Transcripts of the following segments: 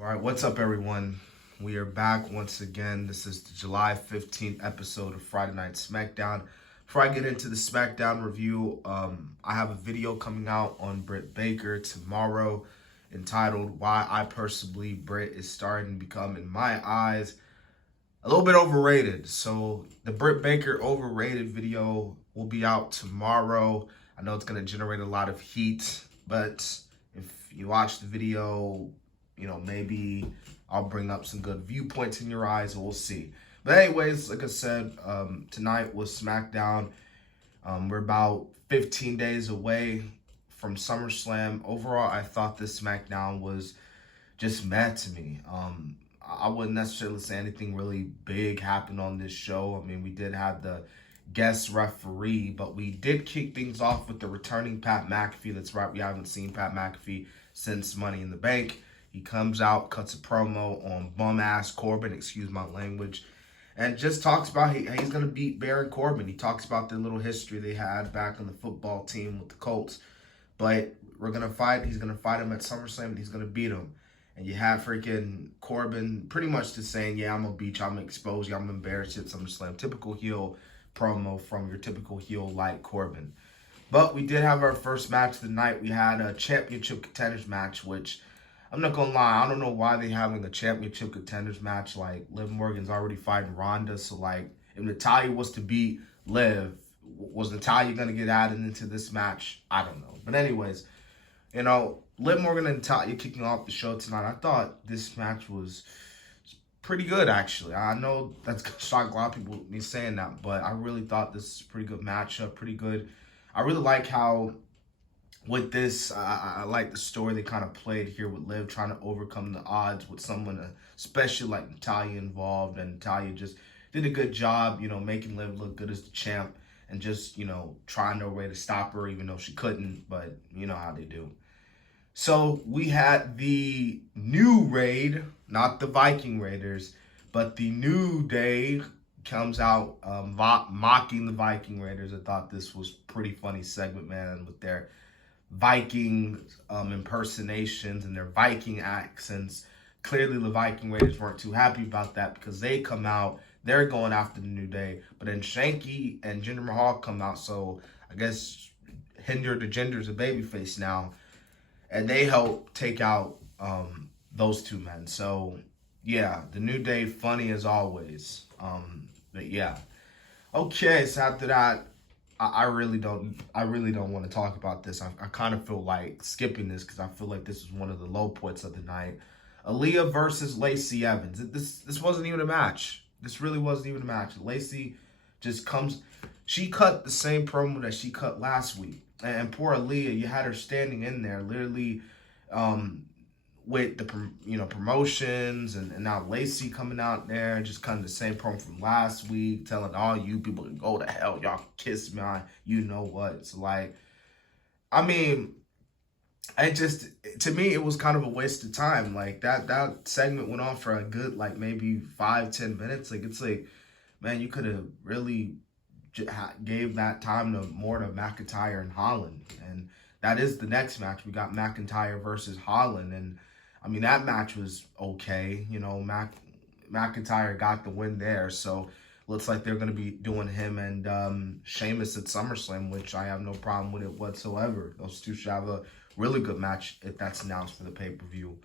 All right, what's up, everyone? We are back once again. This is the July 15th episode of Friday Night Smackdown. Before I get into the Smackdown review, I have a video coming out on Britt Baker tomorrow entitled Why I Personally Believe Britt is Starting to Become, in my eyes, a little bit overrated. So the Britt Baker overrated video will be out tomorrow. I know it's going to generate a lot of heat, but if you watch the video, maybe I'll bring up some good viewpoints in your eyes, and we'll see. But anyways, like I said, tonight was SmackDown. We're about 15 days away from SummerSlam. Overall, I thought this SmackDown was just meh to me. I wouldn't necessarily say anything really big happened on this show. I mean, we did have the guest referee, but we did kick things off with the returning Pat McAfee. That's right, we haven't seen Pat McAfee since Money in the Bank. He comes out, cuts a promo on bum-ass Corbin, excuse my language, and just talks about he's going to beat Baron Corbin. He talks about the little history they had back on the football team with the Colts. But we're going to fight. He's going to fight him at SummerSlam, and he's going to beat him. And you have freaking Corbin pretty much just saying, yeah, I'm going to beat you, I'm going to expose you, I'm going to embarrass you at SummerSlam. Typical heel promo from your typical heel like Corbin. But we did have our first match of the night. We had a championship contenders match, which I'm not going to lie, I don't know why they're having a championship contenders match. Like, Liv Morgan's already fighting Ronda. So, like, if Natalya was to beat Liv, was Natalya going to get added into this match? I don't know. But anyways, Liv Morgan and Natalya kicking off the show tonight. I thought this match was pretty good, actually. I know that's going to shock a lot of people, me saying that, but I really thought this was a pretty good matchup, pretty good. I really like how with this, I like the story they kind of played here with Liv trying to overcome the odds with someone, especially like Natalya involved. And Natalya just did a good job, making Liv look good as the champ and just, trying no way to stop her, even though she couldn't. But you know how they do. So we had the new Raid, not the Viking Raiders, but the New Day comes out mocking the Viking Raiders. I thought this was pretty funny segment, man, with their Viking impersonations and their Viking accents. Clearly the Viking Raiders weren't too happy about that because they come out, they're going after the New Day, but then Shanky and Jinder Mahal come out, so I guess Hinder the Jinder's a babyface now, and they help take out those two men. So yeah, the New Day, funny as always. But yeah, okay, so after that, I really don't want to talk about this. I kind of feel like skipping this because I feel like this is one of the low points of the night. Aaliyah versus Lacey Evans. This wasn't even a match. This really wasn't even a match. Lacey just comes. She cut the same promo that she cut last week. And poor Aaliyah, you had her standing in there literally with the promotions, and now Lacey coming out there and just cutting the same promo from last week, telling all you people to go to hell, y'all can kiss me on you know what. It's like, I mean, to me it was kind of a waste of time. Like that segment went on for a good like maybe 5-10 minutes. Like, it's like, man, you could have really gave that time more to McIntyre and Holland, and that is the next match. We got McIntyre versus Holland, and I mean, that match was okay. McIntyre got the win there. So looks like they're going to be doing him and Sheamus at SummerSlam, which I have no problem with it whatsoever. Those two should have a really good match if that's announced for the pay-per-view.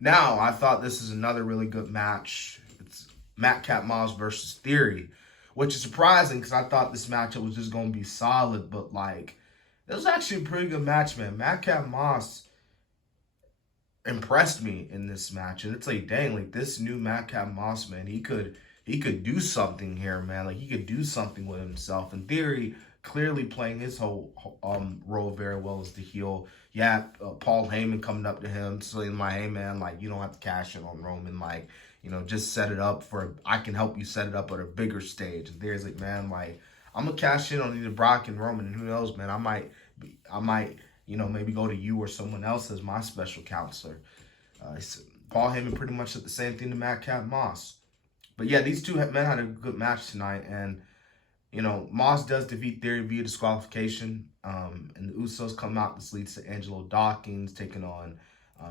Now, I thought this is another really good match. It's Madcap Moss versus Theory, which is surprising because I thought this matchup was just going to be solid. But, like, it was actually a pretty good match, man. Madcap Moss impressed me in this match, and it's like, dang, like this new Madcap Moss, man, he could do something here, man. Like, he could do something with himself. In Theory, clearly playing his whole role very well as the heel. Yeah, Paul Heyman coming up to him saying, "My hey man, like, you don't have to cash in on Roman, like, just set it up I can help you set it up at a bigger stage." And Theory's like, man, like, I'm gonna cash in on either Brock and Roman, and who knows, man, I might maybe go to you or someone else as my special counselor. Paul Heyman pretty much said the same thing to Madcap Moss. But yeah, these two men had a good match tonight, and Moss does defeat Theory via disqualification, and the Usos come out. This leads to Angelo Dawkins taking on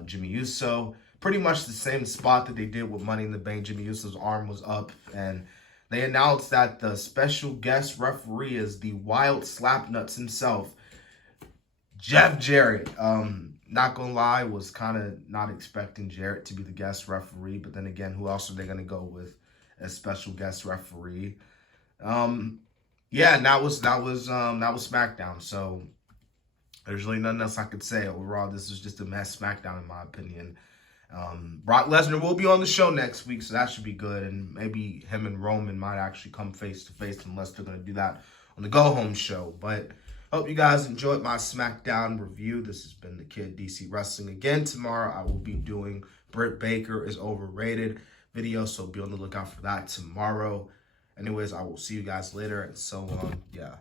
Jimmy Uso. pretty much the same spot that they did with Money in the Bank. Jimmy Uso's arm was up, and they announced that the special guest referee is the wild slapnuts himself, Jeff Jarrett. Not gonna lie, was kind of not expecting Jarrett to be the guest referee, but then again, who else are they gonna go with as special guest referee? Yeah, and that was SmackDown. So there's really nothing else I could say. Overall, this was just a mess SmackDown in my opinion. Brock Lesnar will be on the show next week, so that should be good, and maybe him and Roman might actually come face to face, unless they're gonna do that on the Go Home show. But hope you guys enjoyed my SmackDown review. This has been the Kid DC Wrestling. Again, tomorrow I will be doing Britt Baker is overrated video, so be on the lookout for that tomorrow. Anyways, I will see you guys later, and so yeah.